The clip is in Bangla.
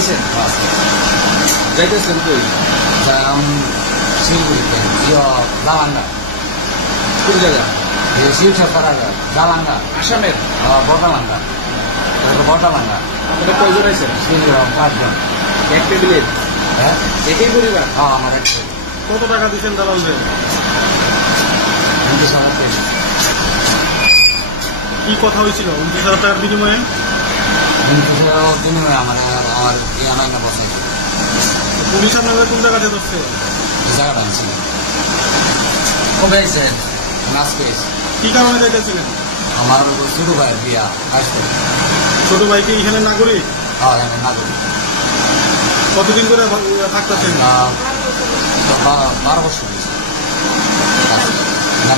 আইছেন যাইতেছেন কই শিলিগুড়িতে জালাঙ্গা কোন জায়গা শিলচর করা জালাঙ্গা আসামের বটালাঙ্গা বটালাঙ্গা আপনারা কয়জন আইছেন 5 জন এক টেবিলে হ্যাঁ একই পরিবার আমার একটা কত টাকা দিচ্ছেন দালালদের 29,000 টাকা কি কথা হয়েছিল 29,000 টাকার বিনিময়ে বিনিময়ে আমার ইয়ানাই না বসে পুলিশ আপনাদের কোন জায়গাতে ধরছে এই জায়গাটা ছিল কবে এসে নাচ পেয়েছে কি কারণে যাইতেছিলেন আমার ছোট ভাইয়ের বিয়া আসতো ছোট ভাইকে এখানে নাগরিক হ্যাঁ না করি কতদিন করে থাকতেছেন 12 বছর হয়েছে না